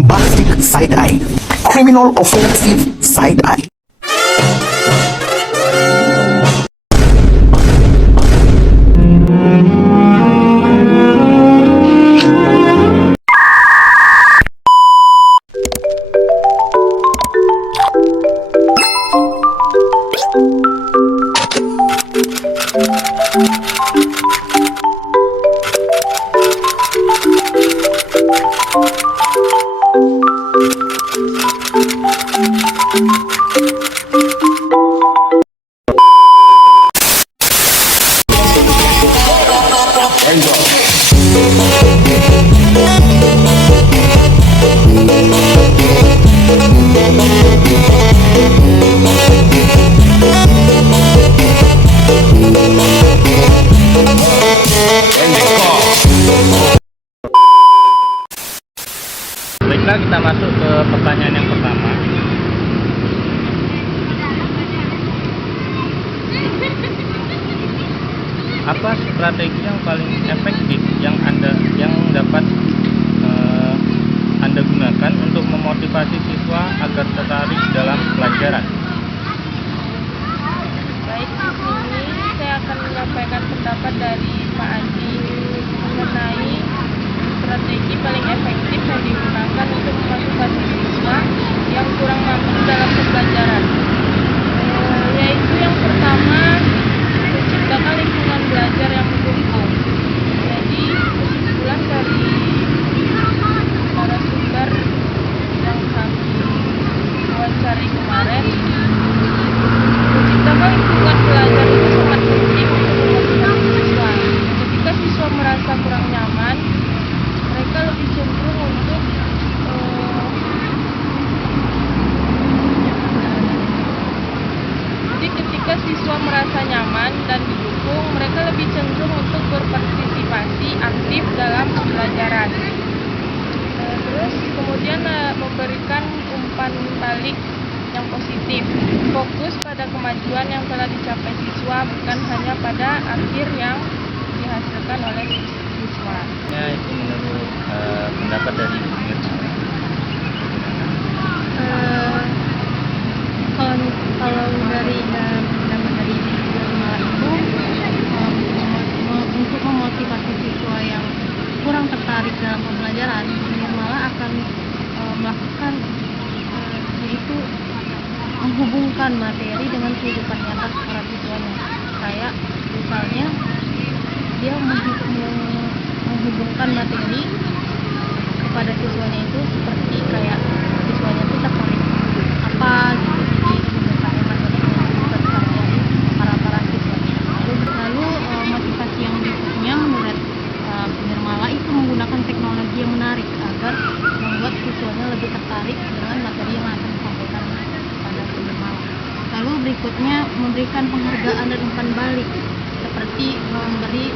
bombastic side-eye, criminal offensive side-eye. Baiklah, kita masuk ke pertanyaan yang pertama. Apa strategi yang paling efektif yang dapat Anda gunakan untuk memotivasi siswa agar tertarik dalam pelajaran? Baik, di sini saya akan menyampaikan pendapat dari Pak Andi mengenai strategi paling efektif yang digunakan untuk memotivasi siswa yang kurang mampu dalam pembelajaran. Yaitu yang pertama, menciptakan lingkungan belajar yang mendukung. Jadi, kesimpulan dari narasumber yang kami wawancari kemarin, menciptakan lingkungan belajar itu sangat penting untuk memotivasi siswa. Ketika siswa merasa kurang nyaman, mereka lebih cenderung untuk ketika siswa merasa nyaman dan didukung, mereka lebih cenderung untuk berpartisipasi aktif dalam pembelajaran. Terus kemudian memberikan umpan balik yang positif, fokus pada kemajuan yang telah dicapai siswa, bukan hanya pada akhir yang dihasilkan oleh siswa. Ya, itu menurut pendapat dari Ibu Mirna. Kalau dari pendapat dari Mirna itu, untuk memotivasi siswa yang kurang tertarik dalam pembelajaran, Mirna akan melakukan yaitu menghubungkan materi dengan kehidupan nyata para siswanya. Kayak misalnya dia menghubungkan materi kepada siswanya itu seperti kayak siswanya itu tertarik apa gitu, jadi mengumpulkan materi yang tertarik para siswanya. Lalu motivasi yang berikutnya menurut Nirmala itu menggunakan teknologi yang menarik agar membuat siswanya lebih tertarik dengan materi yang akan disampaikan pada Nirmala. Lalu berikutnya memberikan penghargaan dan umpan balik, seperti memberi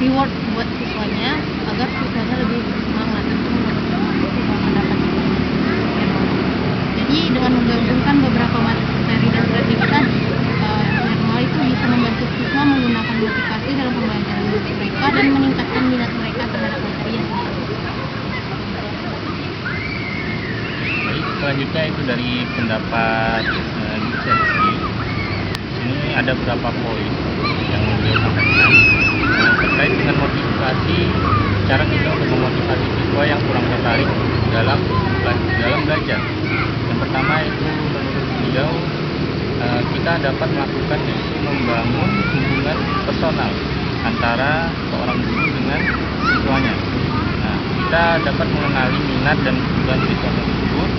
reward buat siswanya agar siswanya lebih bersemangat. Itu menurut pendapat Nirmala. Jadi dengan menggabungkan beberapa materi dan strategi tadi, Nirmala itu bisa membantu siswa menggunakan motivasi dalam pembelajaran mereka dan meningkatkan minat mereka terhadap materi yang diajarkan. Baik, selanjutnya itu dari pendapat lisensi. Ini ada beberapa poin yang beliau sampaikan terkait dengan motivasi, cara kita untuk memotivasi siswa yang kurang tertarik dalam belajar. Yang pertama itu menurut beliau, kita dapat melakukan yaitu membangun hubungan personal antara seorang guru dengan siswanya. Nah, kita dapat mengenali minat dan kebutuhan siswa tersebut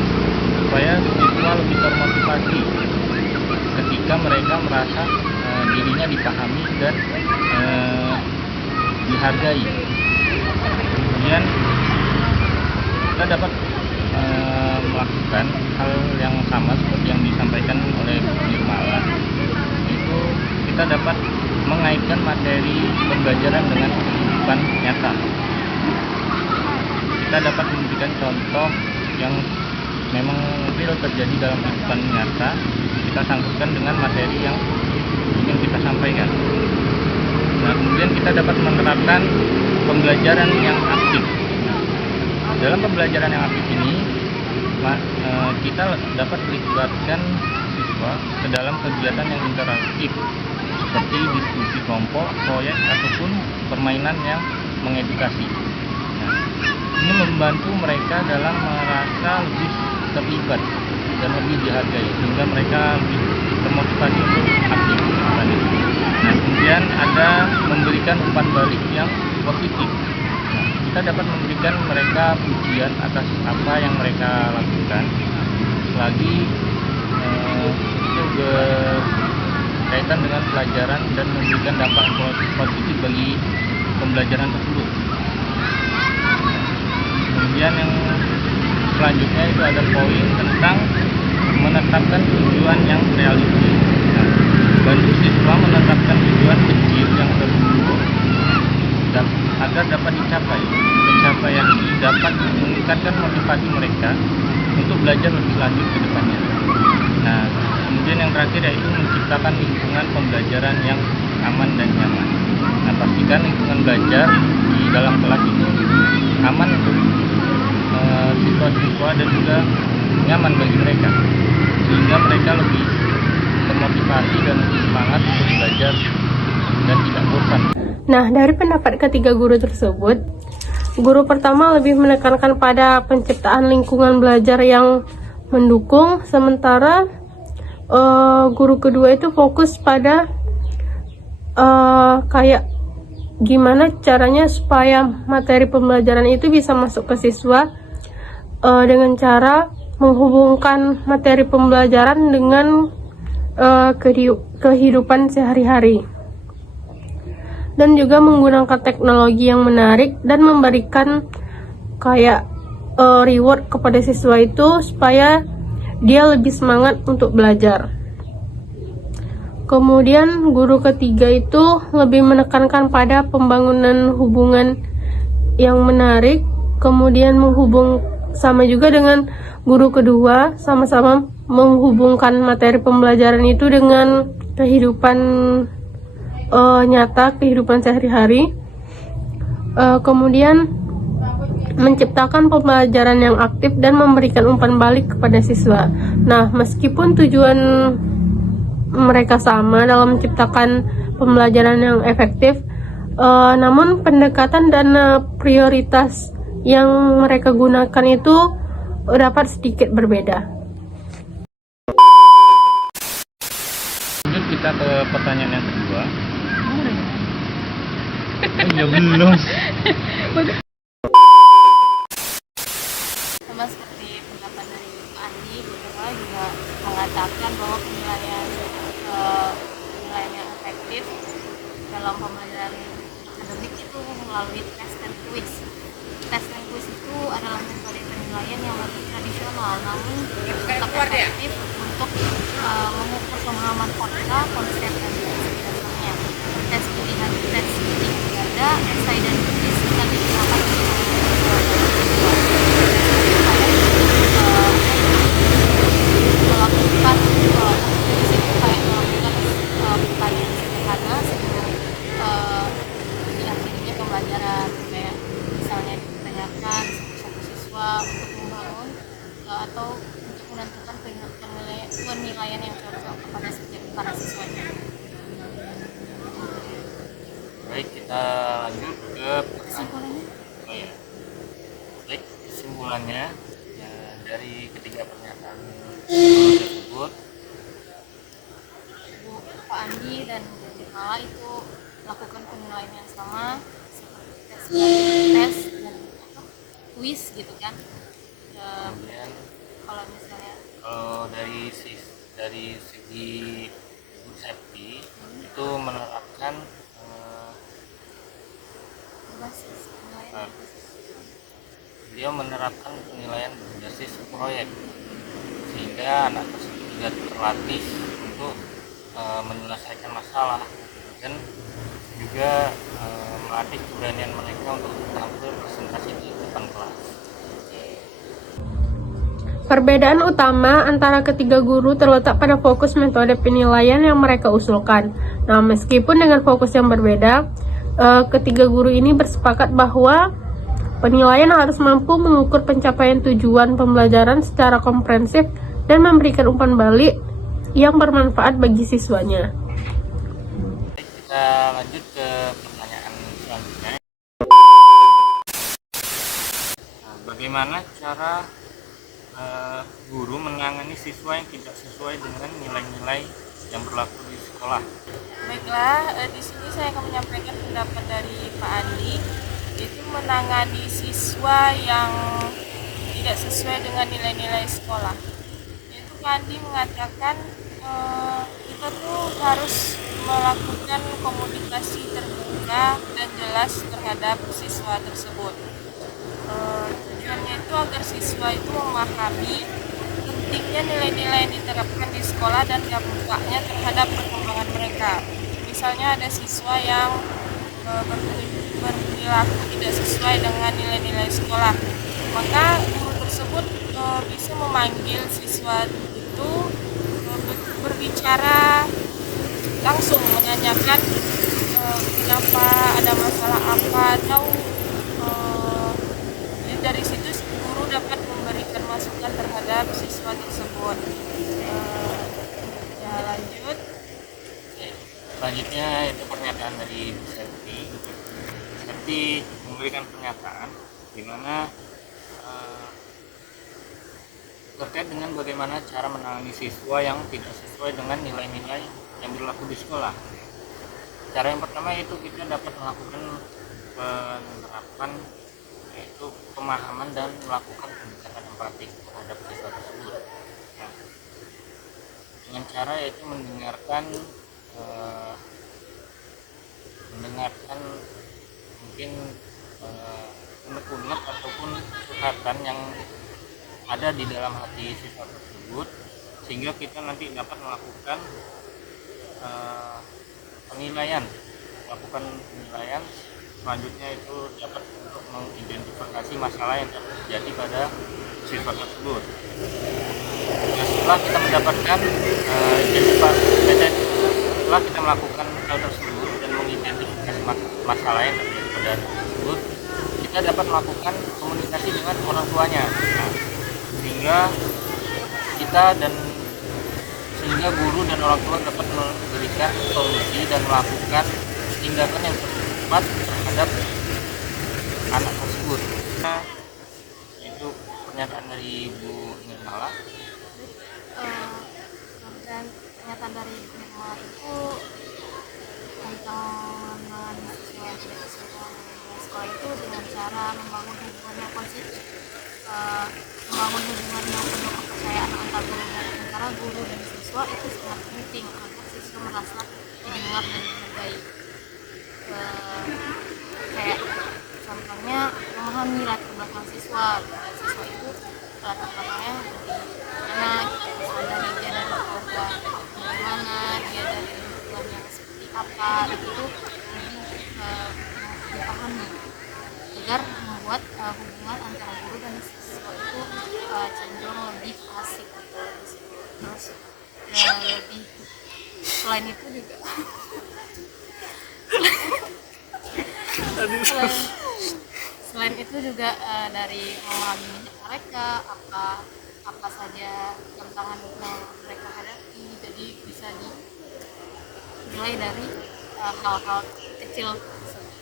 supaya siswa lebih termotivasi ketika mereka merasa dirinya dipahami dan dihargai. Kemudian kita dapat melakukan hal yang sama seperti yang disampaikan oleh Bu Nirmala, itu kita dapat mengaitkan materi pembelajaran dengan kehidupan nyata. Kita dapat memberikan contoh yang memang real terjadi dalam kehidupan nyata, kita sangkutkan dengan materi yang ingin kita sampaikan. Nah, kemudian kita dapat menerapkan pembelajaran yang aktif. dalam pembelajaran yang aktif ini kita dapat melibatkan siswa ke dalam kegiatan yang interaktif seperti diskusi kelompok, proyek, ataupun permainan yang mengedukasi. Nah, ini membantu mereka dalam merasa lebih terlibat dan lebih dihargai, sehingga mereka lebih termotivasi untuk aktif. Nah, kemudian ada memberikan umpan balik yang positif. Nah, kita dapat memberikan mereka pujian atas apa yang mereka lakukan, selagi itu berkaitan dengan pelajaran dan memberikan dampak positif bagi pembelajaran tersebut. Kemudian yang selanjutnya itu ada poin tentang menetapkan tujuan yang realistis. Nah, bantu siswa menetapkan tujuan kecil yang terukur dan agar dapat dicapai. Pencapaian ini dapat meningkatkan motivasi mereka untuk belajar lebih lanjut ke depannya. Nah, kemudian yang terakhir yaitu menciptakan lingkungan pembelajaran yang aman dan nyaman. Nah, pastikan lingkungan belajar di dalam kelas itu aman untuk siswa-siswa dan juga nyaman bagi mereka, sehingga mereka lebih termotivasi dan lebih semangat untuk belajar dan tidak bosan. Nah, dari pendapat ketiga guru tersebut, guru pertama lebih menekankan pada penciptaan lingkungan belajar yang mendukung, sementara guru kedua itu fokus pada kayak gimana caranya supaya materi pembelajaran itu bisa masuk ke siswa dengan cara menghubungkan materi pembelajaran dengan kehidupan sehari-hari, dan juga menggunakan teknologi yang menarik dan memberikan kayak reward kepada siswa itu supaya dia lebih semangat untuk belajar. Kemudian guru ketiga itu lebih menekankan pada pembangunan hubungan yang menarik, kemudian sama juga dengan guru kedua, sama-sama menghubungkan materi pembelajaran itu dengan kehidupan nyata, kehidupan sehari-hari. Kemudian menciptakan pembelajaran yang aktif dan memberikan umpan balik kepada siswa. Nah, meskipun tujuan mereka sama dalam menciptakan pembelajaran yang efektif, namun pendekatan dan prioritas yang mereka gunakan itu dapat sedikit berbeda. Lanjut kita ke pertanyaan yang kedua. Ya belum. Sama seperti pendapat dari Pak Andi, Guru juga mengatakan bahwa penilaian yang efektif dalam pembelajaran akademik itu melalui tes dan kuis. Tes dan kuis itu adalah metode penilaian yang lebih tradisional, namun tetap efektif untuk mengukur pemahaman konsep dan dasarnya. Tes pilihan ganda, esai dan kuis akan digunakan untuk melakukan pertanyaan sederhana sebelum diakhirinya pembelajaran, kayak misalnya ditanyakan satu siswa untuk membangun atau untuk menentukan penilaian yang cocok kepada para siswanya. Baik, kita lanjut ke Kesimpulannya? Baik, kesimpulannya ya, dari ketiga pernyataan tersebut, Pak Andi dan Bu Mala itu lakukan penilaian yang sama seperti tes dan kuis gitu kan. kemudian Kalau misalnya dari segi Good Safety itu menerapkan berbasis penilaian dia menerapkan penilaian berbasis proyek, sehingga anak tersebut juga terlatih untuk menyelesaikan masalah dan juga melatih keberanian mereka untuk tampil presentasi di depan kelas. Perbedaan utama antara ketiga guru terletak pada fokus metode penilaian yang mereka usulkan. Nah, meskipun dengan fokus yang berbeda, ketiga guru ini bersepakat bahwa Penilaian harus mampu mengukur pencapaian tujuan pembelajaran secara komprehensif dan memberikan umpan balik yang bermanfaat bagi siswanya. Kita lanjut ke pertanyaan selanjutnya. Nah, bagaimana cara guru menangani siswa yang tidak sesuai dengan nilai-nilai yang berlaku di sekolah? Baiklah, di sini saya akan menyampaikan pendapat dari Pak Andi, yaitu menangani siswa yang tidak sesuai dengan nilai-nilai sekolah. Yaitu Pak Andi mengatakan kita tuh harus melakukan komunikasi terbuka dan jelas terhadap siswa tersebut. Tujuannya itu agar siswa itu memahami pentingnya nilai-nilai yang diterapkan di sekolah dan dampaknya terhadap perkembangan mereka. Misalnya ada siswa yang berperilaku tidak sesuai dengan nilai-nilai sekolah, maka guru tersebut bisa memanggil siswa itu berbicara langsung, menanyakan kenapa, ada masalah apa, atau dari situ guru dapat memberikan masukan terhadap siswa tersebut. Ya, lanjut. Selanjutnya itu pernyataan dari Bu Septi. Septi memberikan pernyataan di mana terkait dengan bagaimana cara menangani siswa yang tidak sesuai dengan nilai-nilai yang berlaku di sekolah. Cara yang pertama itu kita dapat melakukan penerapan, yaitu pemahaman dan melakukan pendekatan empati terhadap siswa tersebut. Nah, dengan cara yaitu mendengarkan mungkin unek-unek ataupun curhatan yang ada di dalam hati siswa tersebut, sehingga kita nanti dapat melakukan penilaian. Selanjutnya itu dapat untuk mengidentifikasi masalah yang terjadi pada siswa tersebut. Nah, setelah kita mendapatkan setelah kita melakukan hal tersebut dan mengidentifikasi masalah yang terjadi pada tersebut, kita dapat melakukan komunikasi dengan orang tuanya. Nah, sehingga guru dan orang tua dapat memberikan solusi dan melakukan tindakan yang tepat terhadap anak tersebut. Nah, itu pernyataan dari Bu Nirmala. Dan pernyataan dari Bu Nirmala itu tentang menangani siswa yang tidak sesuai dengan sekolah itu dengan cara membangun hubungan yang positif, membangun hubungan yang penuh kepercayaan antara guru dan siswa itu sangat penting agar siswa merasa didengar dan dihargai. Kayak contohnya memahami latar belakang siswa itu latar belakangnya dari mana, kita dari dia dari keluarga bagaimana, dia dari lingkungan yang seperti apa, itu lebih dipahami agar membuat hubungan antara guru dan siswa itu cenderung lebih asik gitu. Terus lebih selain itu juga selain itu juga dari memahami minat mereka, apa saja tantangan yang mereka hadapi, jadi bisa dimulai dari hal-hal kecil tersebut.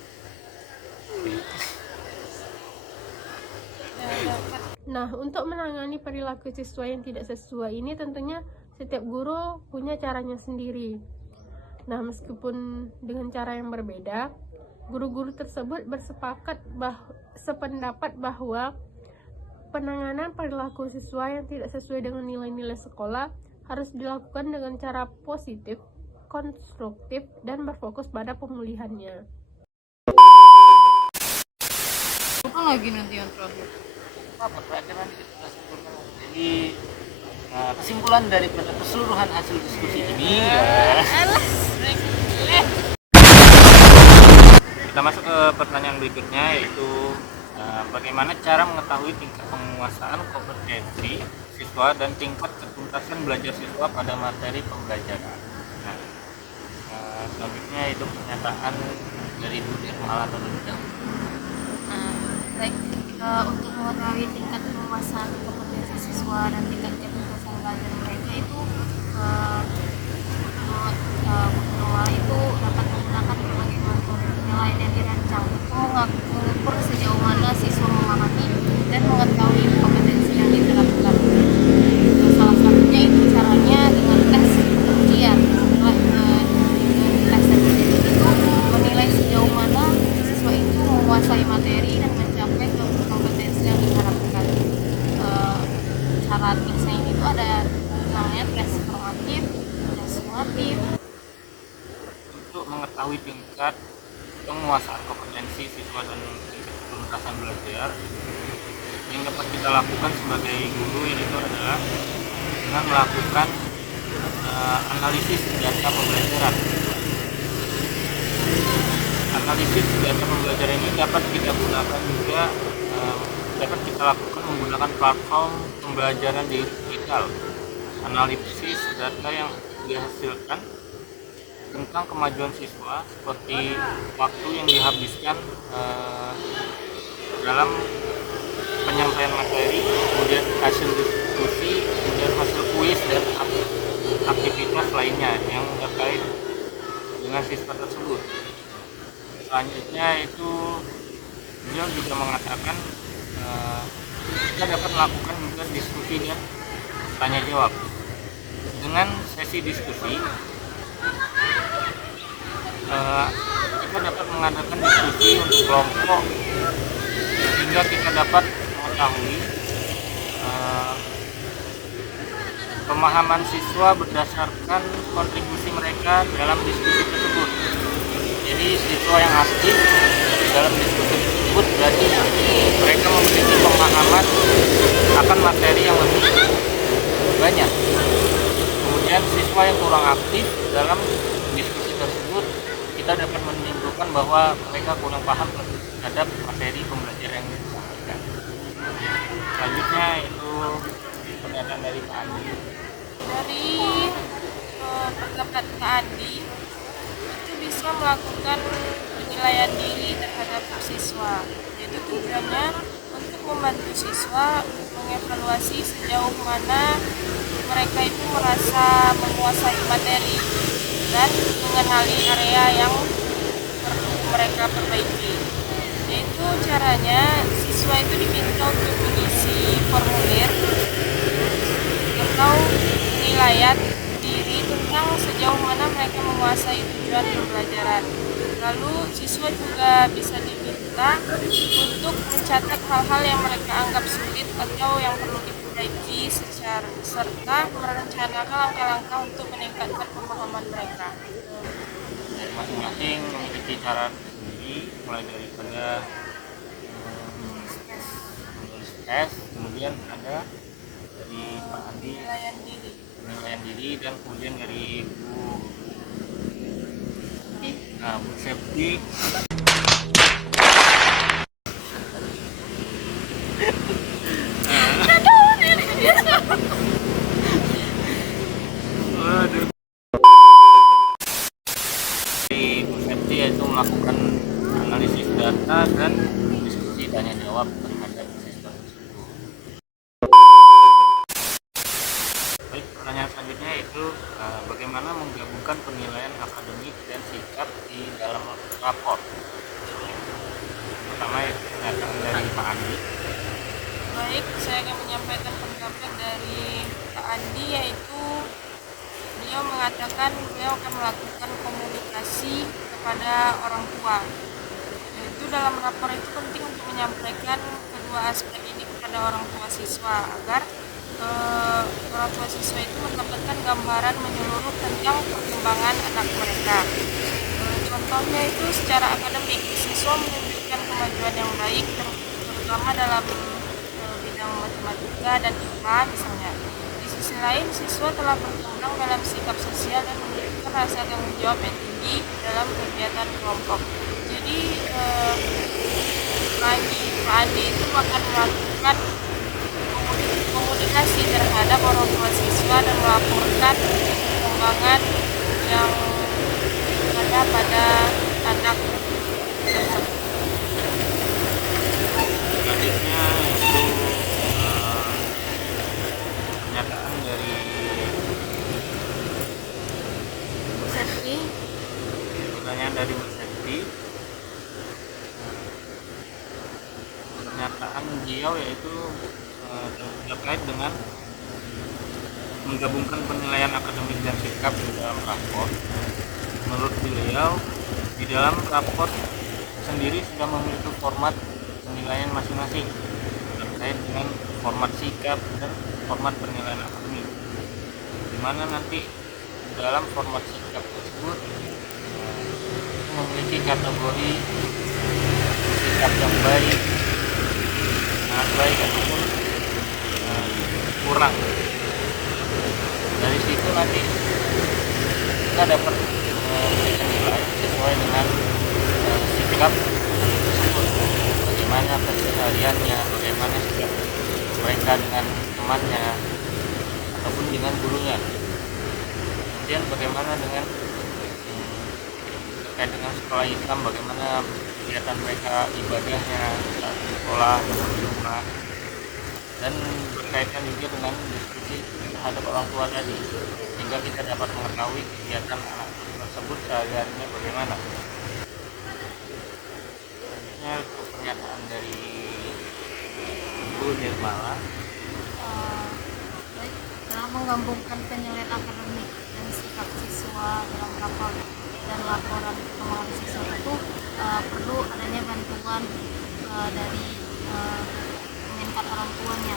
Nah, untuk menangani perilaku siswa yang tidak sesuai ini tentunya setiap guru punya caranya sendiri. Nah, meskipun dengan cara yang berbeda, guru-guru tersebut sependapat bahwa penanganan perilaku siswa yang tidak sesuai dengan nilai-nilai sekolah harus dilakukan dengan cara positif, konstruktif, dan berfokus pada pemulihannya. Apa lagi nanti yang terakhir? Jadi kesimpulan daripada keseluruhan hasil diskusi ini kita masuk ke pertanyaan berikutnya, yaitu bagaimana cara mengetahui tingkat penguasaan kompetensi siswa dan tingkat ketuntasan belajar siswa pada materi pembelajaran. Nah, selanjutnya itu pernyataan dari Bu Nirmala terlebih dahulu. Baik. mengetahui tingkat penguasaan kompetensi siswa dan tingkat kecerdasan belajar mereka itu eh, guru awal itu dapat menggunakan berbagai metode penilaian yang dirancang untuk mengukur sejauh mana siswa memahami dan mengetahui kompetensi yang diterapkan. Salah satunya itu caranya dengan tes ujian. Tes dan ujian itu menilai sejauh mana siswa itu menguasai materi dan mencapai kompetensi yang diharapkan. Cara tesnya itu ada namanya tes formatif, tes sumatif. Untuk mengetahui tingkat penguasaan kompetensi siswa dan tingkat ketuntasan belajar, yang dapat kita lakukan sebagai guru itu adalah dengan melakukan analisis data pembelajaran. Analisis data pembelajaran ini dapat kita gunakan juga dapat kita lakukan menggunakan platform pembelajaran digital. Analisis data yang dihasilkan tentang kemajuan siswa seperti waktu yang dihabiskan dalam penyampaian materi, kemudian hasil diskusi, kemudian hasil kuis dan aktivitas lainnya yang terkait dengan siswa tersebut. Selanjutnya itu beliau juga mengatakan kita dapat melakukan juga diskusi dan tanya jawab. Dengan sesi diskusi kita dapat mengadakan diskusi untuk kelompok sehingga kita dapat mengetahui pemahaman siswa berdasarkan kontribusi mereka dalam diskusi tersebut. Jadi siswa yang aktif dalam diskusi tersebut berarti mereka memiliki pemahaman akan materi yang lebih banyak. Kemudian siswa yang kurang aktif dalam diskusi tersebut, kita dapat menyimpulkan bahwa mereka kurang paham terhadap materi pembelajaran yang disampaikan. Selanjutnya itu pernyataan dari Pak Andi. Dari pendapat Kak Andi, itu bisa melakukan penilaian diri terhadap siswa. Jadi tujuannya untuk membantu siswa mengevaluasi sejauh mana mereka itu merasa menguasai materi dan mengenali area yang perlu mereka perbaiki. Yaitu caranya siswa itu diminta untuk mengisi formulir atau penilaian diri tentang sejauh mana mereka menguasai tujuan pembelajaran. Lalu siswa juga bisa diminta untuk mencatat hal-hal yang mereka anggap sulit atau yang perlu diperbaiki serta merencanakan langkah-langkah untuk meningkatkan pemahaman mereka. Masing-masing memiliki cara sendiri, mulai daripada menulis tes, kemudian ada dari Pak Andi penilaian diri, dan kemudian dari Bu Septi yaitu melakukan analisis data dan diskusi tanya jawab terhadap siswa tersebut. Baik, pertanyaan selanjutnya itu bagaimana menggabungkan penilaian akademik dan sikap di dalam rapor. Pertama pernyataan dari Pak Andi. Baik, saya akan menyampaikan pendapat dari Kak Andi, yaitu beliau mengatakan beliau akan melakukan komunikasi kepada orang tua. Yaitu dalam rapor itu penting untuk menyampaikan kedua aspek ini kepada orang tua siswa agar orang tua siswa itu mendapatkan gambaran menyeluruh tentang perkembangan anak mereka. Contohnya itu secara akademik, siswa menunjukkan kemajuan yang baik terutama dalam bidang matematika dan IPA misalnya. Di sisi lain, siswa telah berkembang dalam sikap sosial dan menunjukkan rasa tanggung jawab yang tinggi dalam kegiatan kelompok. Jadi bagi Pak Andi itu akan melakukan komunikasi terhadap orang tua siswa dan melaporkan perkembangan yang ada pada anak tersebut. Selanjutnya itu beliau yaitu terkait dengan menggabungkan penilaian akademik dan sikap di dalam rapor. Menurut beliau, di dalam rapor sendiri sudah memiliki format penilaian masing-masing terkait dengan format sikap dan format penilaian akademik, di mana nanti dalam format sikap tersebut memiliki kategori sikap yang baik, sangat baik ataupun kurang. Dari situ nanti kita dapat memberikan nilai sesuai dengan sikap tersebut, bagaimana kesehariannya, bagaimana sikap mereka dengan temannya ataupun dengan gurunya. Kemudian bagaimana dengan terkait dengan sekolah Islam, bagaimana kegiatan mereka ibadahnya saat di sekolah atau di rumah, dan berkaitan juga dengan diskusi terhadap orang tua tadi, sehingga kita dapat mengetahui kegiatan anak tersebut sehari-harinya bagaimana. Selanjutnya pernyataan dari Bu Nirmala. Baik, dalam menggabungkan penilaian akademik dan sikap siswa dalam rapor dan laporan perkembangan siswa itu perlu adanya bantuan dari komentar orang tuanya,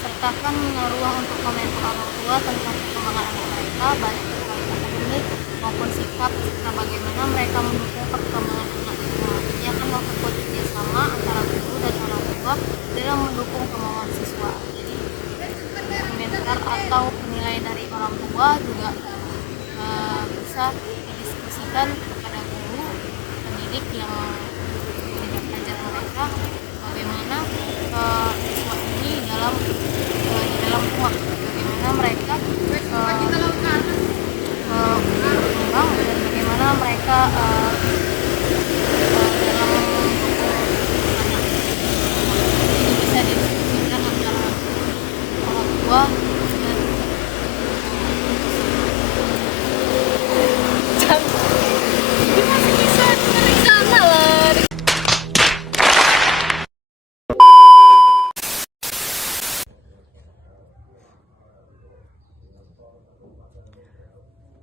sertakan ruang untuk komentar orang tua tentang perkembangan anak mereka, baik terkait akademik maupun sikap, serta bagaimana mereka mendukung perkembangan anaknya. Ini akan memperkuat kerjasama antara guru dan orang tua dalam mendukung kemauan siswa. Jadi komentar atau penilaian dari orang tua juga bisa didiskusikan kepada guru, pendidik yang mendidik pelajaran mereka, bagaimana siswa ini di dalam rumah, bagaimana mereka berkembang dan bagaimana mereka dalam anak. Ini bisa didiskusikan antara orang tua dan ini masih bisa dari sana lah.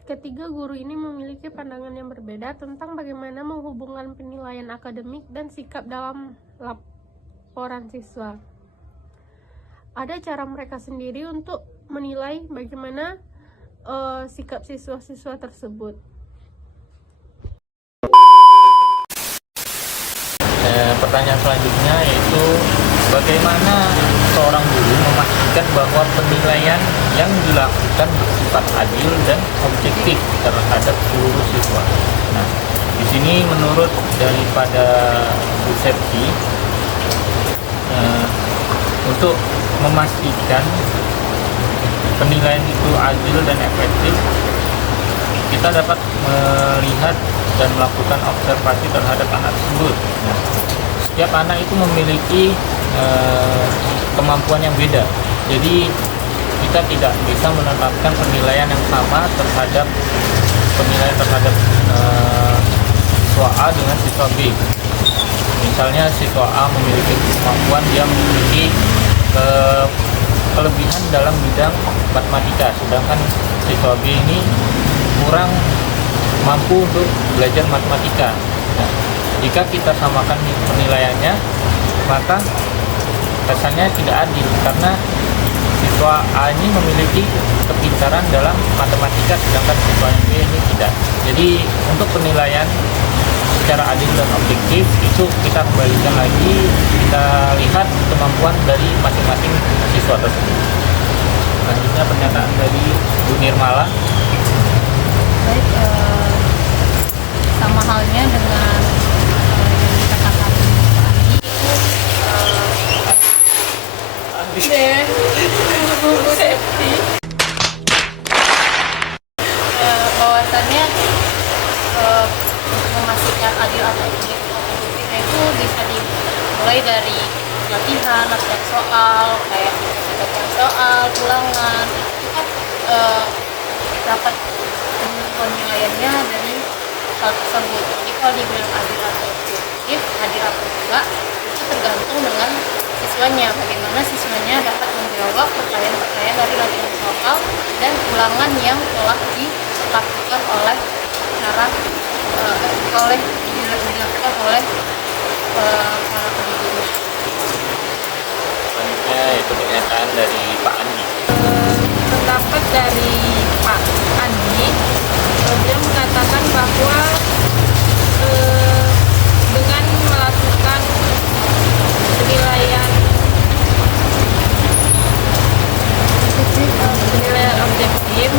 Ketiga guru ini memiliki pandangan yang berbeda tentang bagaimana menghubungkan penilaian akademik dan sikap dalam laporan siswa. Ada cara mereka sendiri untuk menilai bagaimana sikap siswa-siswa tersebut. Pertanyaan selanjutnya yaitu bagaimana seorang guru memastikan bahwa penilaian yang dilakukan bersifat adil dan objektif terhadap seluruh siswa. Nah, di sini menurut daripada Bu Septi, untuk memastikan penilaian itu adil dan efektif, kita dapat melihat dan melakukan observasi terhadap anak tersebut. Nah, setiap anak itu memiliki kemampuan yang beda, jadi kita tidak bisa menetapkan penilaian yang sama terhadap siswa A dengan siswa B. Misalnya siswa A memiliki kemampuan, dia memiliki kelebihan dalam bidang matematika, sedangkan siswa B ini kurang mampu untuk belajar matematika. Nah, jika kita samakan penilaiannya, maka kesannya tidak adil karena siswa A ini memiliki kepintaran dalam matematika, sedangkan siswa B ini tidak. Jadi untuk penilaian secara adil dan objektif itu kita kembalikan lagi, kita lihat kemampuan dari masing-masing siswa tersebut. Selanjutnya pernyataan dari Bu Nirmala. Baik, sama halnya dengan yang dikatakan Pak Andi itu Bu Septi, bahwasannya untuk memastikan adil atau objektifnya itu bisa dimulai dari latihan soal, kayak bagian soal, ulangan, itu kan dapat penilaiannya dari hal tersebut. Jadi kalau dibilang adil atau objektif, adil atau enggak, itu tergantung siswanya, bagaimana siswanya dapat menjawab pertanyaan-pertanyaan dari latihan soal dan ulangan yang telah dilakukan oleh dilakukan oleh para pendidiknya. Selanjutnya itu pernyataan dari Pak Andi. Pendapat dari Pak Andi, beliau mengatakan bahwa dengan melakukan penilaian objektif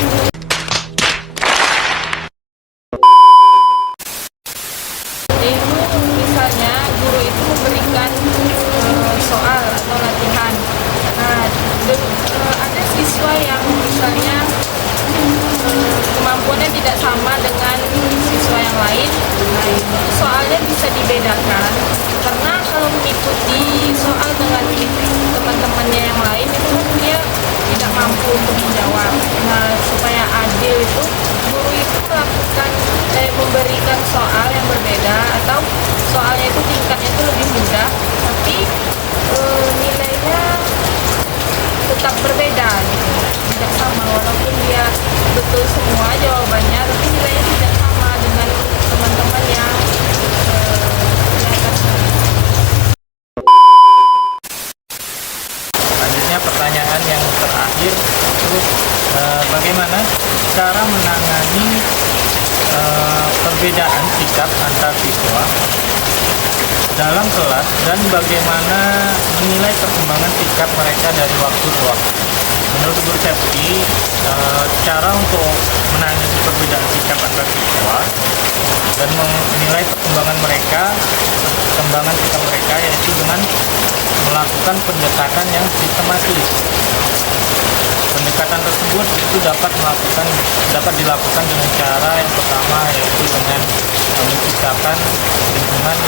itu, misalnya guru itu memberikan soal atau latihan. Nah, ada siswa yang misalnya kemampuannya tidak sama dengan siswa yang lain. Nah, itu soalnya bisa dibedakan karena kalau mengikuti soal dengan teman-temannya yang lain itu kan dia tidak mampu untuk menjawab. Nah, supaya adil itu guru itu memberikan soal yang berbeda atau soalnya itu tingkatnya itu lebih mudah, tapi nilainya tetap berbeda gitu. Tidak sama walaupun dia betul semua jawabannya, tapi nilainya tidak sama dengan teman-teman yang Selanjutnya pertanyaan yang terakhir itu bagaimana cara menangani perbedaan sikap antar siswa dalam kelas dan bagaimana menilai perkembangan sikap mereka dari waktu ke waktu. Menurut Guru Septi, cara untuk menangani perbedaan sikap antar siswa dan menilai perkembangan sikap mereka yaitu dengan melakukan pendekatan yang sistematis. Pendekatan tersebut itu dapat dilakukan dengan cara yang pertama yaitu dengan menciptakan lingkungan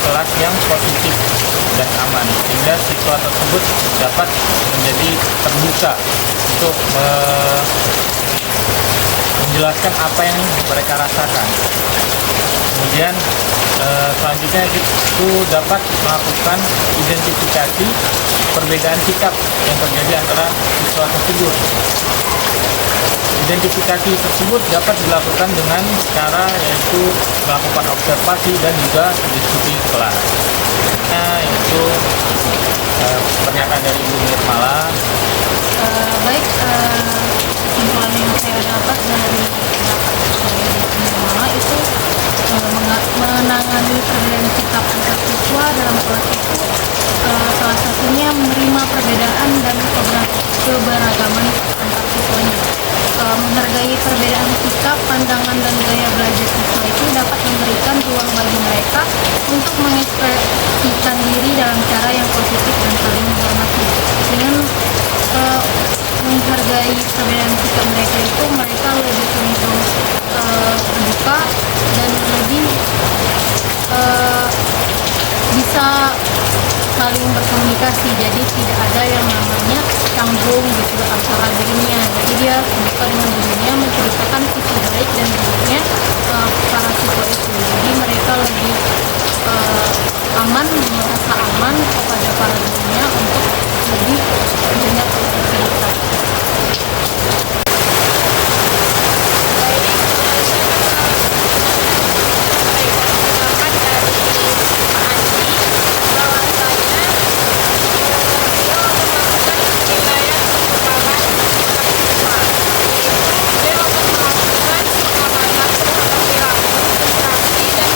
kelas yang positif dan aman sehingga siswa tersebut dapat menjadi terbuka untuk menjelaskan apa yang mereka rasakan. Kemudian selanjutnya itu dapat melakukan identifikasi perbedaan sikap yang terjadi antara siswa tersebut. Identifikasi tersebut dapat dilakukan dengan cara yaitu melakukan observasi dan juga diskusi kelas. Nah, itu pernyataan dari Ibu Nirmala. Baik, kesimpulan yang saya dapat dari pendapat Nirmala itu menangani perbedaan sikap antar siswa dalam kelas itu salah satunya menerima perbedaan dan keberagaman antar siswanya. Menghargai perbedaan sikap, pandangan, dan gaya belajar siswa itu dapat memberikan ruang bagi mereka untuk mengekspresikan diri dalam cara yang positif dan saling menghormati. Dengan menghargai perbedaan sikap mereka itu, mereka lebih cenderung terbuka dan lebih bisa saling berkomunikasi. Jadi tidak ada yang namanya canggung gitu antara dirinya. Jadi dia terbuka dengan dirinya, menceritakan sisi baik dan buruknya para siswa itu. Jadi mereka lebih aman, merasa aman kepada para dirinya untuk lebih banyak bercerita. Beliau akan melakukan pengamalan terhadap perilaku, interaksi, dan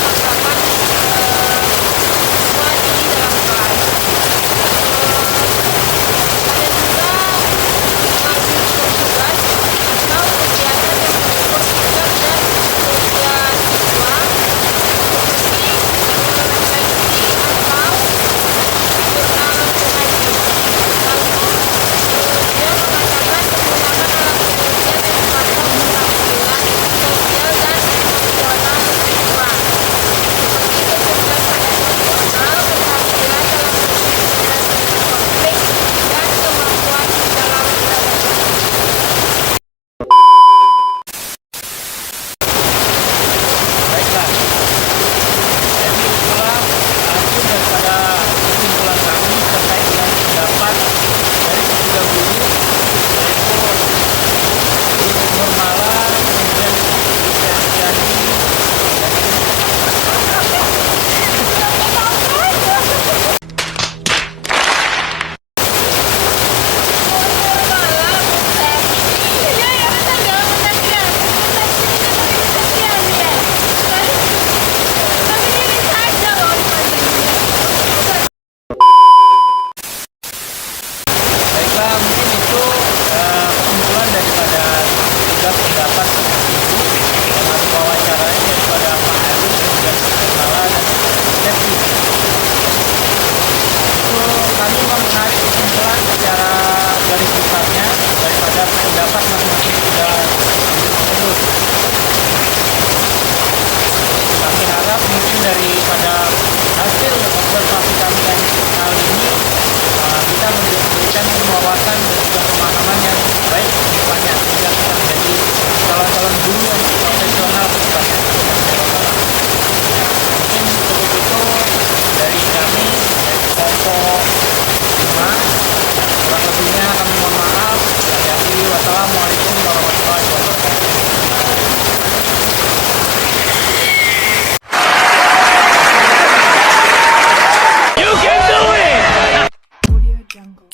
daripada hasil observasi kami yang kali ini, kita memberikan wawasan dan juga pemahaman yang baik ke depannya, sehingga kita menjadi calon-calon guru yang profesional ke depannya. Mungkin cukup itu dari kami, dari kelompok 5. Kurang lebihnya kami mohon maaf. Saya akhiri. Wassalamualaikum warahmatullahi wabarakatuh. Audio Jungle.